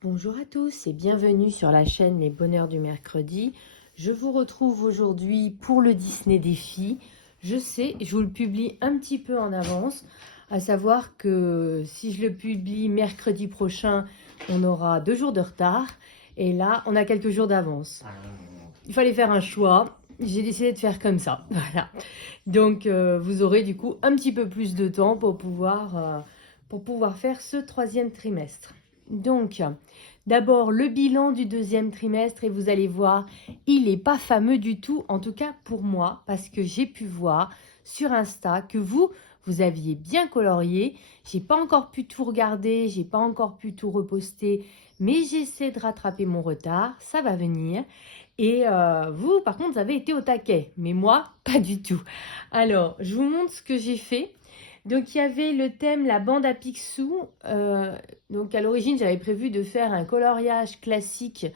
Bonjour à tous et bienvenue sur la chaîne Les Bonheurs du Mercredi. Je vous retrouve aujourd'hui pour le Disney Défi. Je sais, je vous le publie un petit peu en avance, à savoir que si je le publie mercredi prochain, on aura 2 jours de retard et là, on a quelques jours d'avance. Il fallait faire un choix, j'ai décidé de faire comme ça, voilà. Donc, vous aurez du coup un petit peu plus de temps pour pouvoir faire ce 3e trimestre. Donc, d'abord le bilan du 2e trimestre et vous allez voir, il n'est pas fameux du tout, en tout cas pour moi, parce que j'ai pu voir sur Insta que vous aviez bien colorié. J'ai pas encore pu tout regarder, j'ai pas encore pu tout reposter, mais j'essaie de rattraper mon retard, ça va venir. Et vous, par contre, vous avez été au taquet, mais moi, pas du tout. Alors, je vous montre ce que j'ai fait. Donc, il y avait le thème La bande à Picsou. Donc, à l'origine, j'avais prévu de faire un coloriage classique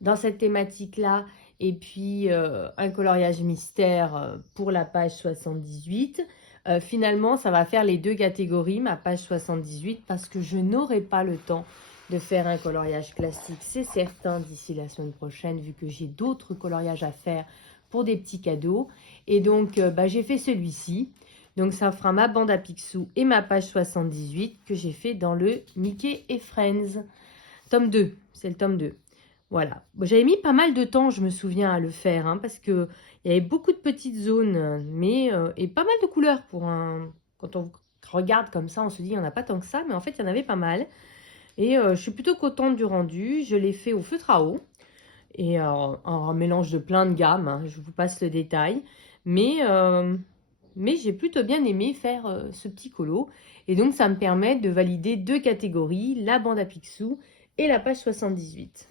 dans cette thématique-là. Et puis, un coloriage mystère pour la page 78. Finalement, ça va faire les 2 catégories, ma page 78, parce que je n'aurai pas le temps de faire un coloriage classique, c'est certain, d'ici la semaine prochaine, vu que j'ai d'autres coloriages à faire pour des petits cadeaux. Et donc, j'ai fait celui-ci. Donc, ça fera ma bande à Picsou et ma page 78 que j'ai fait dans le Mickey et Friends. Tome 2, c'est le tome 2. Voilà. Bon, j'avais mis pas mal de temps, je me souviens, à le faire, hein, parce qu'il y avait beaucoup de petites zones, mais et pas mal de couleurs pour un... Quand on regarde comme ça, on se dit, il n'y en a pas tant que ça, mais en fait, il y en avait pas mal. Et je suis plutôt contente du rendu. Je l'ai fait au feutre à eau. Et un mélange de plein de gammes, hein, je vous passe le détail. Mais j'ai plutôt bien aimé faire ce petit colo. Et donc, ça me permet de valider 2 catégories, la bande à Picsou et la page 78.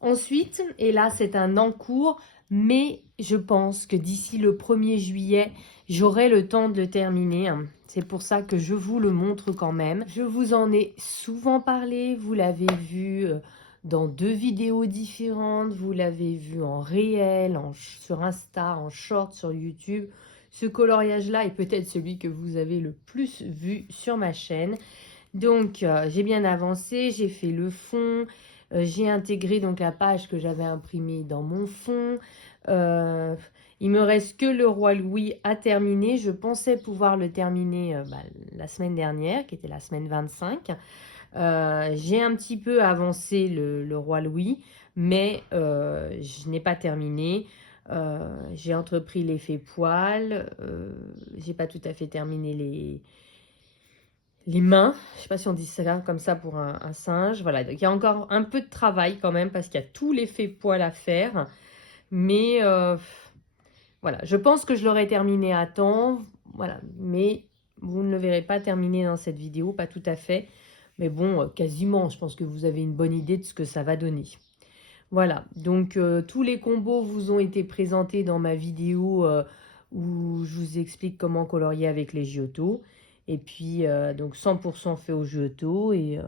Ensuite, et là, c'est un en cours, mais je pense que d'ici le 1er juillet, j'aurai le temps de le terminer. C'est pour ça que je vous le montre quand même. Je vous en ai souvent parlé, vous l'avez vu dans 2 vidéos différentes, vous l'avez vu en réel, sur Insta, en short, sur YouTube. Ce coloriage-là est peut-être celui que vous avez le plus vu sur ma chaîne. Donc, j'ai bien avancé, j'ai fait le fond, j'ai intégré donc la page que j'avais imprimée dans mon fond. Il me reste que le Roi Louis à terminer. Je pensais pouvoir le terminer la semaine dernière, qui était la semaine 25. J'ai un petit peu avancé le Roi Louis, mais je n'ai pas terminé. J'ai entrepris l'effet poil. J'ai pas tout à fait terminé les mains. Je sais pas si on dit ça comme ça pour un singe. Voilà, donc il y a encore un peu de travail quand même parce qu'il y a tout l'effet poil à faire. Mais voilà, je pense que je l'aurai terminé à temps. Voilà, mais vous ne le verrez pas terminé dans cette vidéo, pas tout à fait. Mais bon, quasiment, je pense que vous avez une bonne idée de ce que ça va donner. Voilà, donc tous les combos vous ont été présentés dans ma vidéo où je vous explique comment colorier avec les Giotto. Et puis, donc 100% fait au Giotto et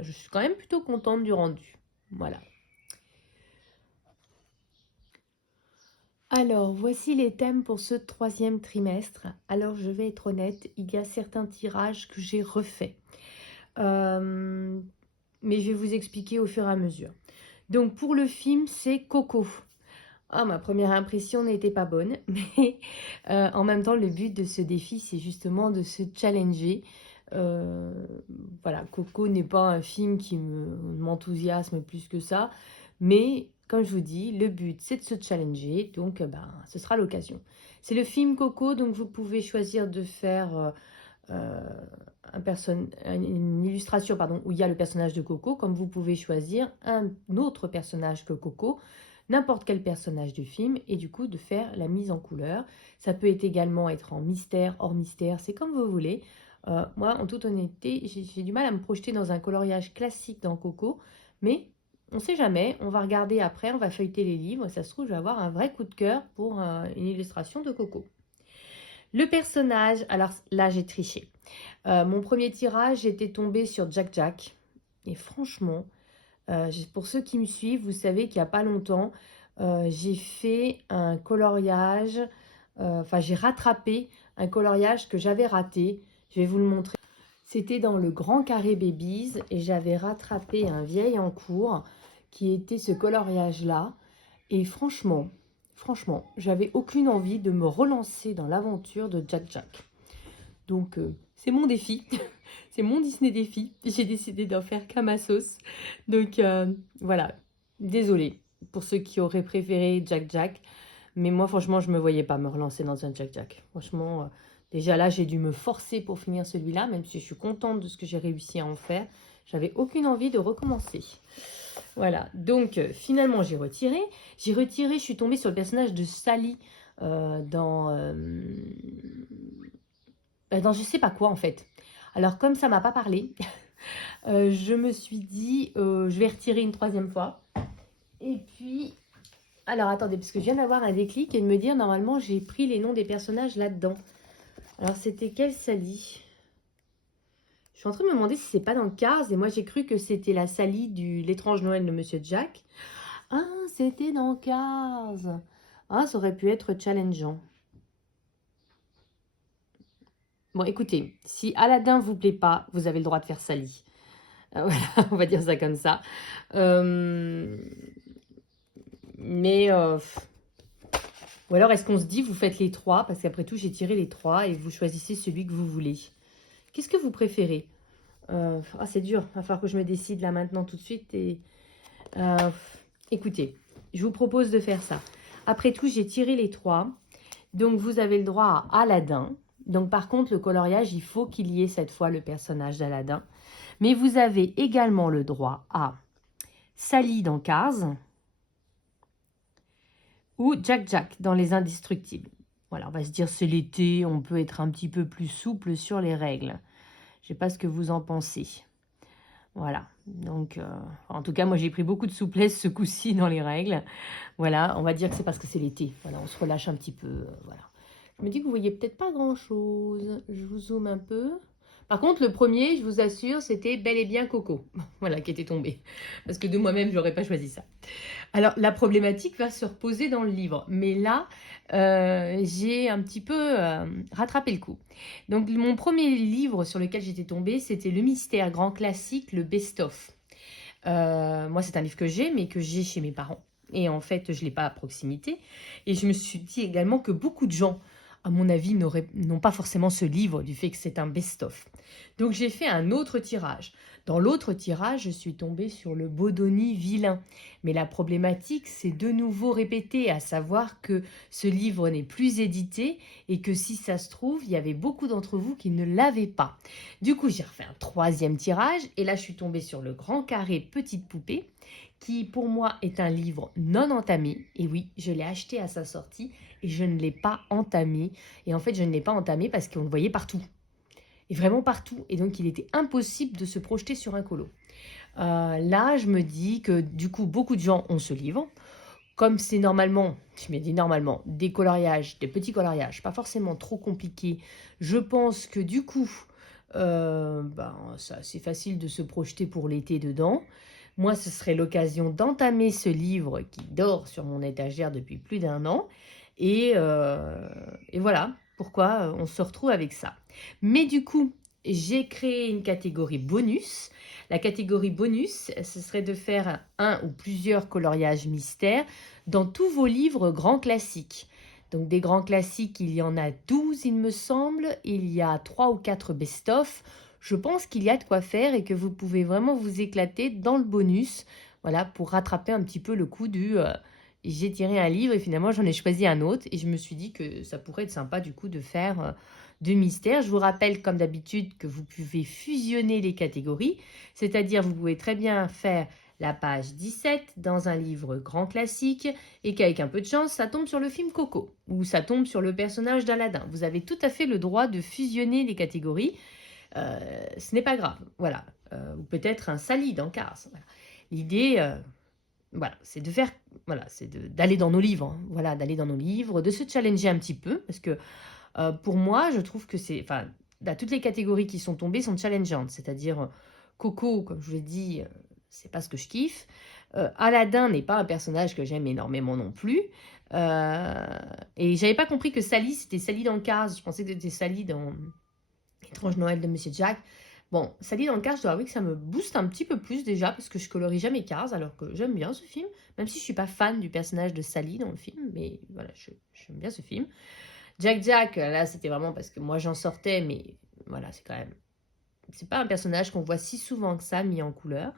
je suis quand même plutôt contente du rendu. Voilà. Alors, voici les thèmes pour ce 3e trimestre. Alors, je vais être honnête, il y a certains tirages que j'ai refaits. Mais je vais vous expliquer au fur et à mesure. Donc, pour le film, c'est Coco. Ah, ma première impression n'était pas bonne, mais en même temps, le but de ce défi, c'est justement de se challenger. Voilà, Coco n'est pas un film qui m'enthousiasme plus que ça, mais comme je vous dis, le but, c'est de se challenger, donc ce sera l'occasion. C'est le film Coco, donc vous pouvez choisir de faire une illustration où il y a le personnage de Coco, comme vous pouvez choisir un autre personnage que Coco, n'importe quel personnage du film, et du coup de faire la mise en couleur. Ça peut également être en mystère, hors mystère, c'est comme vous voulez. Moi, en toute honnêteté, j'ai du mal à me projeter dans un coloriage classique dans Coco, mais on ne sait jamais, on va regarder après, on va feuilleter les livres, ça se trouve, je vais avoir un vrai coup de cœur pour une illustration de Coco. Le personnage, alors là j'ai triché. Mon premier tirage, j'étais tombée sur Jack Jack, et franchement, pour ceux qui me suivent, vous savez qu'il n'y a pas longtemps, j'ai fait un coloriage, j'ai rattrapé un coloriage que j'avais raté. Je vais vous le montrer. C'était dans le Grand Carré Babies et j'avais rattrapé un vieil en cours qui était ce coloriage-là. Et franchement, j'avais aucune envie de me relancer dans l'aventure de Jack Jack. Donc, c'est mon défi. C'est mon Disney défi. J'ai décidé d'en faire qu'à ma sauce. Donc, voilà. Désolée pour ceux qui auraient préféré Jack Jack. Mais moi, franchement, je ne me voyais pas me relancer dans un Jack Jack. Franchement, déjà là, j'ai dû me forcer pour finir celui-là, même si je suis contente de ce que j'ai réussi à en faire. J'avais aucune envie de recommencer. Voilà, donc finalement, j'ai retiré. Je suis tombée sur le personnage de Sally dans je sais pas quoi en fait. Alors, comme ça m'a pas parlé, je me suis dit, je vais retirer une troisième fois. Et puis, alors attendez, parce que je viens d'avoir un déclic et de me dire, normalement, j'ai pris les noms des personnages là-dedans. Alors, c'était quelle Sally? Je suis en train de me demander si c'est pas dans Cars, et moi j'ai cru que c'était la Sally du L'étrange Noël de Monsieur Jack. Ah, c'était dans Cars. Ah, ça aurait pu être challengeant. Bon, écoutez, si Aladdin vous plaît pas, vous avez le droit de faire Sally. Voilà, on va dire ça comme ça. Mais ou alors est-ce qu'on se dit vous faites les trois, parce qu'après tout j'ai tiré les trois et vous choisissez celui que vous voulez. Qu'est-ce que vous préférez? C'est dur, il va falloir que je me décide là maintenant tout de suite. Et écoutez, je vous propose de faire ça. Après tout, j'ai tiré les trois. Donc vous avez le droit à Aladdin. Donc par contre, le coloriage, il faut qu'il y ait cette fois le personnage d'Aladdin. Mais vous avez également le droit à Sally dans Cars ou Jack Jack dans Les Indestructibles. Voilà, on va se dire c'est l'été, on peut être un petit peu plus souple sur les règles. Je ne sais pas ce que vous en pensez. Voilà, donc en tout cas, moi j'ai pris beaucoup de souplesse ce coup-ci dans les règles. Voilà, on va dire que c'est parce que c'est l'été. Voilà, on se relâche un petit peu. Voilà. Je me dis que vous voyez peut-être pas grand-chose. Je vous zoome un peu. Par contre, le premier, je vous assure, c'était bel et bien Coco. Voilà, qui était tombé. Parce que de moi-même, je n'aurais pas choisi ça. Alors, la problématique va se reposer dans le livre. Mais là, j'ai un petit peu rattrapé le coup. Donc, mon premier livre sur lequel j'étais tombée, c'était Le Mystère grand classique, le best-of. Moi, c'est un livre que j'ai, mais que j'ai chez mes parents. Et en fait, je ne l'ai pas à proximité. Et je me suis dit également que beaucoup de gens, à mon avis, n'ont pas forcément ce livre du fait que c'est un best-of. Donc, j'ai fait un autre tirage. Dans l'autre tirage, je suis tombée sur le Bodoni vilain. Mais la problématique, c'est de nouveau répété, à savoir que ce livre n'est plus édité et que si ça se trouve, il y avait beaucoup d'entre vous qui ne l'avaient pas. Du coup, j'ai refait un troisième tirage et là, je suis tombée sur le Grand Carré Petite Poupée qui, pour moi, est un livre non entamé. Et oui, je l'ai acheté à sa sortie et je ne l'ai pas entamé. Et en fait, je ne l'ai pas entamé parce qu'on le voyait partout. Et vraiment partout. Et donc, il était impossible de se projeter sur un colo. Là, je me dis que du coup, beaucoup de gens ont ce livre. Comme c'est normalement, je me dis normalement, des coloriages, des petits coloriages, pas forcément trop compliqués, je pense que du coup, c'est facile de se projeter pour l'été dedans. Moi, ce serait l'occasion d'entamer ce livre qui dort sur mon étagère depuis plus d'1 an. Et voilà pourquoi on se retrouve avec ça. Mais du coup, j'ai créé une catégorie bonus. La catégorie bonus, ce serait de faire un ou plusieurs coloriages mystères dans tous vos livres grands classiques. Donc des grands classiques, il y en a 12, il me semble. Il y a 3 ou 4 best-of. Je pense qu'il y a de quoi faire et que vous pouvez vraiment vous éclater dans le bonus. Voilà, pour rattraper un petit peu le coup du... j'ai tiré un livre et finalement j'en ai choisi un autre. Et je me suis dit que ça pourrait être sympa du coup de faire... de mystère. Je vous rappelle comme d'habitude que vous pouvez fusionner les catégories, c'est-à-dire vous pouvez très bien faire la page 17 dans un livre grand classique et qu'avec un peu de chance, ça tombe sur le film Coco ou ça tombe sur le personnage d'Aladin. Vous avez tout à fait le droit de fusionner les catégories. Ce n'est pas grave, voilà. Ou peut-être un Sally dans Cars. Voilà. L'idée, voilà, c'est de faire, voilà, c'est d'aller dans nos livres, hein. Voilà, d'aller dans nos livres, de se challenger un petit peu, parce que pour moi, je trouve que c'est, enfin, toutes les catégories qui sont tombées sont challengeantes, c'est-à-dire Coco, comme je vous l'ai dit, c'est pas ce que je kiffe. Aladdin n'est pas un personnage que j'aime énormément non plus. Et j'avais pas compris que Sally, c'était Sally dans Cars. Je pensais que c'était Sally dans Étrange Noël de Monsieur Jack. Bon, Sally dans le Cars, je dois avouer que ça me booste un petit peu plus déjà, parce que je colorie jamais Cars, alors que j'aime bien ce film, même si je suis pas fan du personnage de Sally dans le film, mais voilà, j'aime bien ce film. Jack Jack, là, c'était vraiment parce que moi j'en sortais, mais voilà, c'est quand même... C'est pas un personnage qu'on voit si souvent que ça, mis en couleur.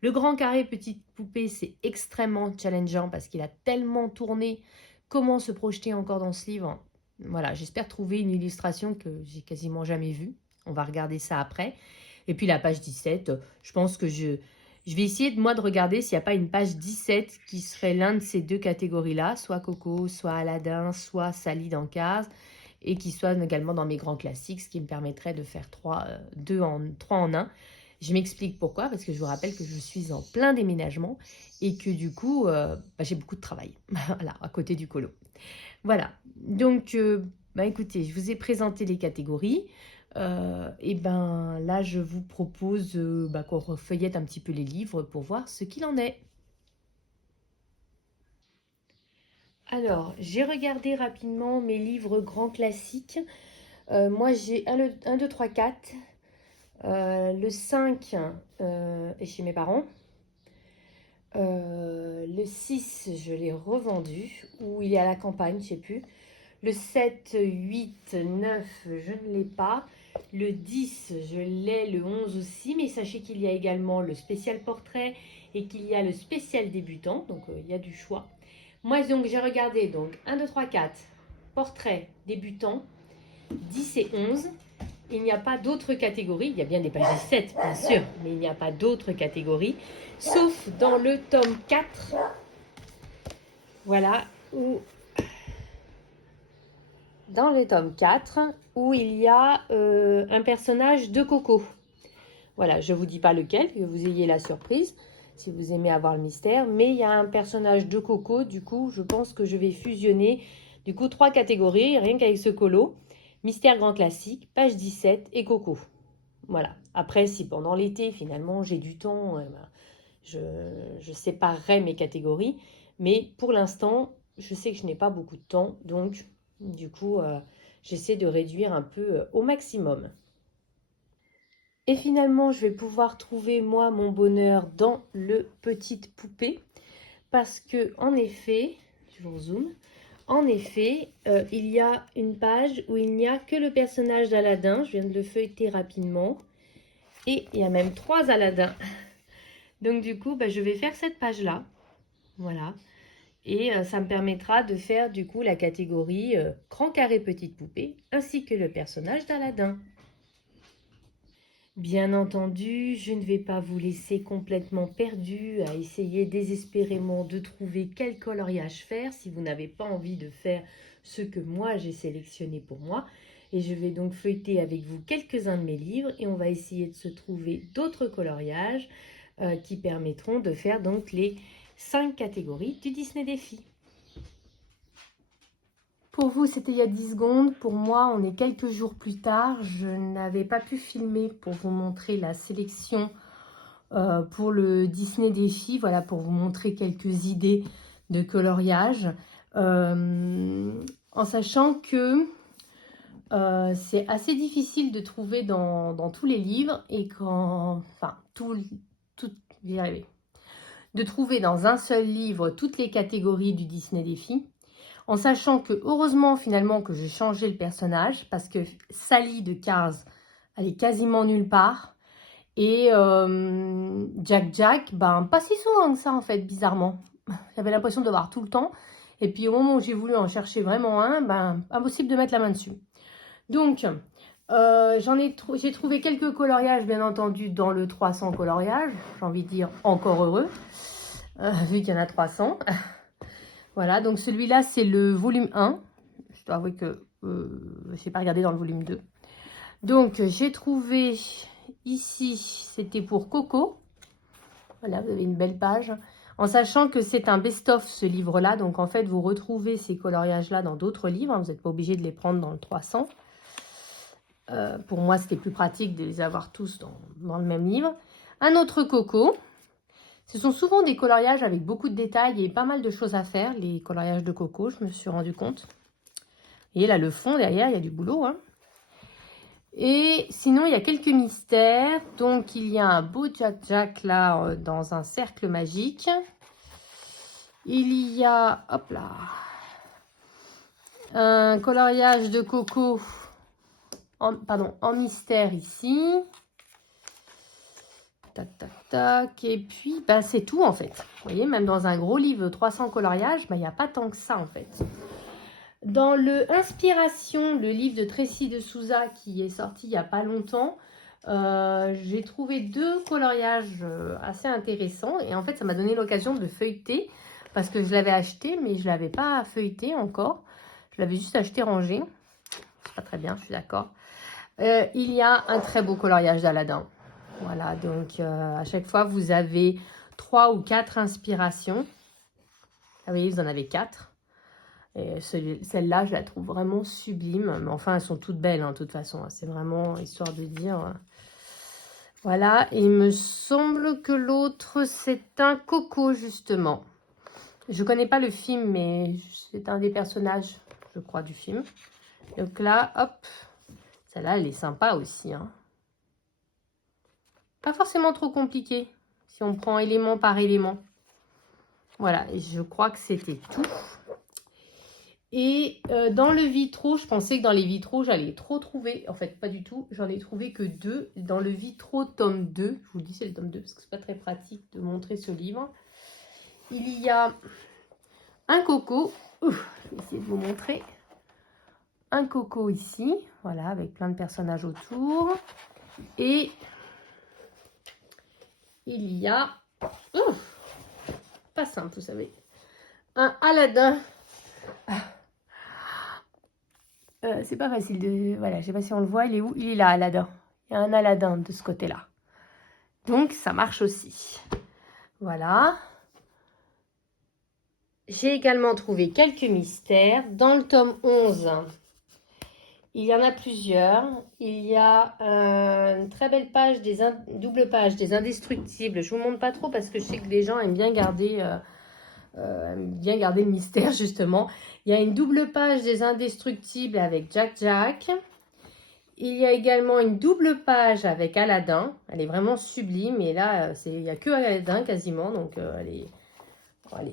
Le Grand Carré Petite Poupée, c'est extrêmement challengeant parce qu'il a tellement tourné. Comment se projeter encore dans ce livre? Voilà, j'espère trouver une illustration que j'ai quasiment jamais vue. On va regarder ça après. Et puis la page 17, je pense que je vais essayer de regarder s'il n'y a pas une page 17 qui serait l'un de ces deux catégories-là, soit Coco, soit Aladdin, soit Sally dans Cars, et qui soit également dans mes grands classiques, ce qui me permettrait de faire 3 en 1. Je m'explique pourquoi, parce que je vous rappelle que je suis en plein déménagement et que du coup, j'ai beaucoup de travail voilà, à côté du colo. Voilà, donc écoutez, je vous ai présenté les catégories. Et ben là, je vous propose qu'on refeuillette un petit peu les livres pour voir ce qu'il en est. Alors, j'ai regardé rapidement mes livres grands classiques. Moi, j'ai 1, 2, 3, 4. Le 5 est chez mes parents. Le 6, je l'ai revendu. Ou il est à la campagne, je ne sais plus. Le 7, 8, 9, je ne l'ai pas. Le 10, je l'ai. Le 11 aussi. Mais sachez qu'il y a également le spécial portrait et qu'il y a le spécial débutant. Donc, il y a du choix. Moi, donc, j'ai regardé 1, 2, 3, 4. Portrait débutant. 10 et 11. Il n'y a pas d'autres catégories. Il y a bien des pages 17, bien sûr, mais il n'y a pas d'autres catégories, sauf dans le tome 4. Voilà, où dans le tome 4, où il y a un personnage de Coco. Voilà, je ne vous dis pas lequel, que vous ayez la surprise, si vous aimez avoir le mystère, mais il y a un personnage de Coco, du coup, je pense que je vais fusionner, du coup, 3 catégories, rien qu'avec ce colo. Mystère grand classique, page 17 et Coco. Voilà. Après, si pendant l'été, finalement, j'ai du temps, je séparerai mes catégories. Mais pour l'instant, je sais que je n'ai pas beaucoup de temps. Donc, du coup, j'essaie de réduire un peu au maximum. Et finalement, je vais pouvoir trouver, moi, mon bonheur dans le Petite Poupée. Parce que, en effet, je vous zoome. En effet, il y a une page où il n'y a que le personnage d'Aladin. Je viens de le feuilleter rapidement. Et il y a même 3 Aladins. Donc du coup, je vais faire cette page-là. Voilà. Et ça me permettra de faire du coup la catégorie Grand Carré Petite Poupée, ainsi que le personnage d'Aladin. Bien entendu, je ne vais pas vous laisser complètement perdu à essayer désespérément de trouver quel coloriage faire si vous n'avez pas envie de faire ce que moi j'ai sélectionné pour moi. Et je vais donc feuilleter avec vous quelques-uns de mes livres et on va essayer de se trouver d'autres coloriages qui permettront de faire donc les 5 catégories du Disney Défi. Pour vous, c'était il y a 10 secondes. Pour moi, on est quelques jours plus tard. Je n'avais pas pu filmer pour vous montrer la sélection pour le Disney Défi. Voilà, pour vous montrer quelques idées de coloriage. En sachant que c'est assez difficile de trouver dans tous les livres et j'y arriver. De trouver dans un seul livre toutes les catégories du Disney Défi. En sachant que, heureusement, finalement, que j'ai changé le personnage, parce que Sally de Cars, elle est quasiment nulle part. Et Jack Jack, pas si souvent que ça, en fait, bizarrement. J'avais l'impression de le voir tout le temps. Et puis, au moment où j'ai voulu en chercher vraiment un, impossible de mettre la main dessus. Donc, j'ai trouvé quelques coloriages, bien entendu, dans le 300 coloriage. J'ai envie de dire encore heureux, vu qu'il y en a 300. Voilà, donc celui-là, c'est le volume 1. Je dois avouer que je n'ai pas regardé dans le volume 2. Donc, j'ai trouvé ici, c'était pour Coco. Voilà, vous avez une belle page. En sachant que c'est un best-of, ce livre-là. Donc, en fait, vous retrouvez ces coloriages-là dans d'autres livres. Vous n'êtes pas obligé de les prendre dans le 300. Pour moi, c'était plus pratique de les avoir tous dans le même livre. Un autre Coco. Ce sont souvent des coloriages avec beaucoup de détails et pas mal de choses à faire, les coloriages de Coco, je me suis rendu compte. Et là, le fond, derrière, il y a du boulot. Et sinon, il y a quelques mystères. Donc, il y a un beau Jack Jack là, dans un cercle magique. Il y a, hop là, un coloriage de coco, en mystère ici. Tac, tac, tac. Et puis, bah, c'est tout en fait. Vous voyez, même dans un gros livre 300 coloriages, bah, il n'y a pas tant que ça en fait. Dans le Inspiration, le livre de Tracy de Souza qui est sorti il n'y a pas longtemps, j'ai trouvé 2 coloriages assez intéressants. Et en fait, ça m'a donné l'occasion de le feuilleter parce que je l'avais acheté, mais je ne l'avais pas feuilleté encore. Je l'avais juste acheté rangé. C'est pas très bien, je suis d'accord. Il y a un très beau coloriage d'Aladin. Voilà, donc à chaque fois, vous avez 3 ou 4 inspirations. Ah oui, vous en avez 4. Et celle-là, je la trouve vraiment sublime. Mais enfin, elles sont toutes belles, hein, de toute façon. C'est vraiment histoire de dire. Voilà, et il me semble que l'autre, c'est un coco, justement. Je connais pas le film, mais c'est un des personnages, je crois, du film. Donc là, hop, celle-là, elle est sympa aussi, hein. Pas forcément trop compliqué, si on prend élément par élément. Voilà, et je crois que c'était tout. Et dans le Vitro, je pensais que dans les vitraux, j'allais trop trouver. En fait, pas du tout. J'en ai trouvé que 2. Dans le Vitro tome 2, je vous dis c'est le tome 2 parce que c'est pas très pratique de montrer ce livre. Il y a un coco. Ouf, je vais essayer de vous montrer. Un coco ici, voilà, avec plein de personnages autour. Et il y a... Ouf, pas simple, vous savez. Un Aladin. C'est pas facile de... Voilà, je sais pas si on le voit, il est où? Il est là, Aladin. Il y a un Aladin de ce côté-là. Donc, ça marche aussi. Voilà. J'ai également trouvé quelques mystères. Dans le tome 11, il y en a plusieurs. Il y a une très belle page, double page des Indestructibles. Je ne vous montre pas trop parce que je sais que les gens aiment bien garder le mystère, justement. Il y a une double page des Indestructibles avec Jack Jack. Il y a également une double page avec Aladin. Elle est vraiment sublime. Et là, il n'y a que Aladin quasiment. Donc, allez,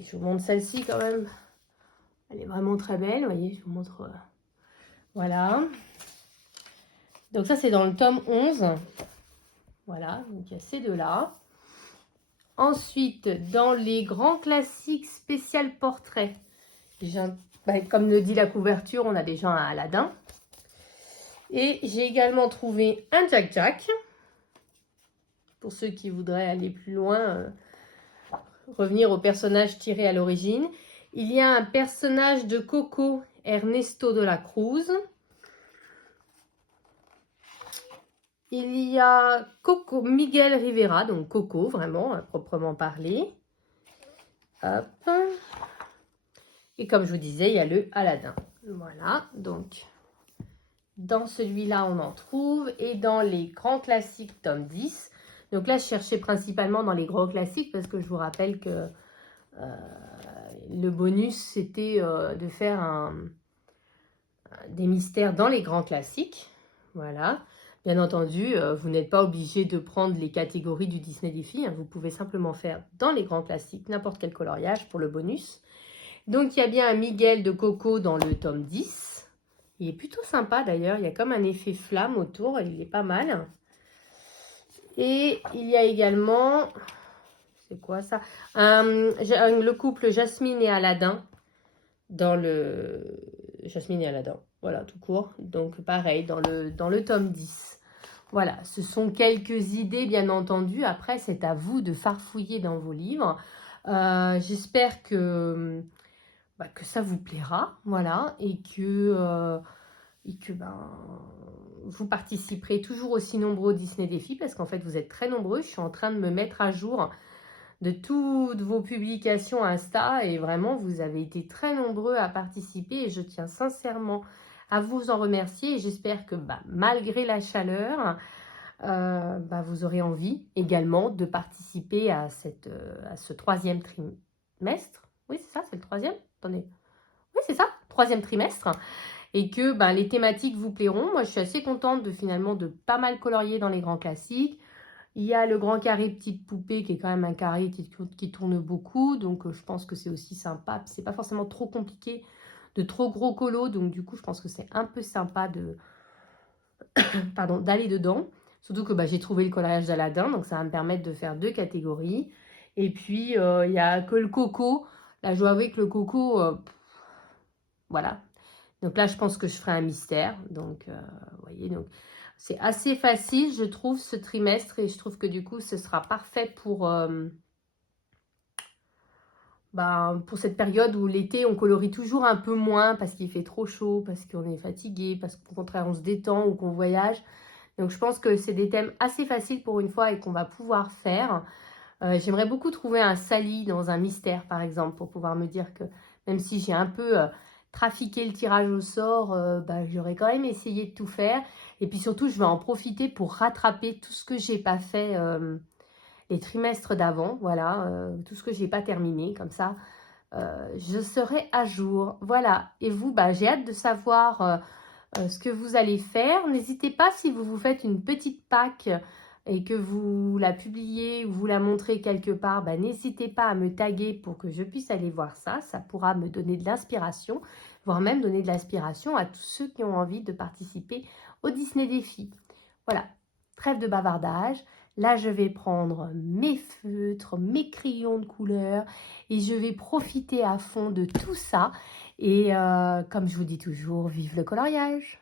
je vous montre celle-ci quand même. Elle est vraiment très belle. Vous voyez, je vous montre. Voilà. Donc, ça, c'est dans le tome 11. Voilà. Donc, il y a ces deux-là. Ensuite, dans les grands classiques spécial portrait, comme le dit la couverture, on a déjà un Aladin. Et j'ai également trouvé un Jack Jack. Pour ceux qui voudraient aller plus loin, revenir au personnage tiré à l'origine. Il y a un personnage de Coco, Ernesto de la Cruz. Il y a Coco, Miguel Rivera, donc Coco, vraiment, à proprement parler. Hop. Et comme je vous disais, il y a le Aladin. Voilà, donc dans celui-là, on en trouve. Et dans les grands classiques, tome 10. Donc là, je cherchais principalement dans les grands classiques parce que je vous rappelle que le bonus, c'était de faire des mystères dans les grands classiques. Voilà. Bien entendu, vous n'êtes pas obligé de prendre les catégories du Disney Défi. Hein. Vous pouvez simplement faire dans les grands classiques n'importe quel coloriage pour le bonus. Donc, il y a bien un Miguel de Coco dans le tome 10. Il est plutôt sympa d'ailleurs. Il y a comme un effet flamme autour. Il est pas mal. Et il y a également... C'est quoi ça? Le couple Jasmine et Aladin dans le... Jasmine et Aladin. Voilà, tout court. Donc, pareil, dans le tome 10. Voilà, ce sont quelques idées, bien entendu. Après, c'est à vous de farfouiller dans vos livres. J'espère que ça vous plaira. Voilà, et que vous participerez toujours aussi nombreux au Disney Défi parce qu'en fait, vous êtes très nombreux. Je suis en train de me mettre à jour de toutes vos publications Insta et vraiment, vous avez été très nombreux à participer et je tiens sincèrement à vous en remercier et j'espère que malgré la chaleur, vous aurez envie également de participer à ce 3e trimestre. Oui, c'est ça, c'est le 3e. Attendez. Oui, c'est ça, 3e trimestre. et que ben, les thématiques vous plairont. Moi, je suis assez contente de finalement de pas mal colorier dans les grands classiques. Il y a le grand carré petite poupée qui est quand même un carré qui tourne beaucoup. Donc, je pense que c'est aussi sympa. C'est pas forcément trop compliqué de trop gros colos. Donc, du coup, je pense que c'est un peu sympa de d'aller dedans. Surtout que j'ai trouvé le collage d'Aladin. Donc, ça va me permettre de faire 2 catégories. Et puis, il n'y a que le coco. Là, je dois avouer que le coco, voilà. Donc là, je pense que je ferai un mystère. Donc, vous voyez, donc c'est assez facile, je trouve, ce trimestre. Et je trouve que du coup, ce sera parfait pour cette période où l'été, on colorie toujours un peu moins parce qu'il fait trop chaud, parce qu'on est fatigué, parce qu'au contraire, on se détend ou qu'on voyage. Donc, je pense que c'est des thèmes assez faciles pour une fois et qu'on va pouvoir faire. J'aimerais beaucoup trouver un Sally dans un mystère, par exemple, pour pouvoir me dire que même si j'ai un peu trafiqué le tirage au sort, j'aurais quand même essayé de tout faire. Et puis surtout, je vais en profiter pour rattraper tout ce que j'ai pas fait les trimestres d'avant. Voilà, tout ce que j'ai pas terminé. Comme ça, je serai à jour. Voilà. Et vous, j'ai hâte de savoir ce que vous allez faire. N'hésitez pas si vous vous faites une petite Pâques et que vous la publiez ou vous la montrez quelque part, n'hésitez pas à me taguer pour que je puisse aller voir ça. Ça pourra me donner de l'inspiration, voire même donner de l'inspiration à tous ceux qui ont envie de participer au Disney Défi. Voilà, trêve de bavardage. Là, je vais prendre mes feutres, mes crayons de couleur et je vais profiter à fond de tout ça. Et comme je vous dis toujours, vive le coloriage!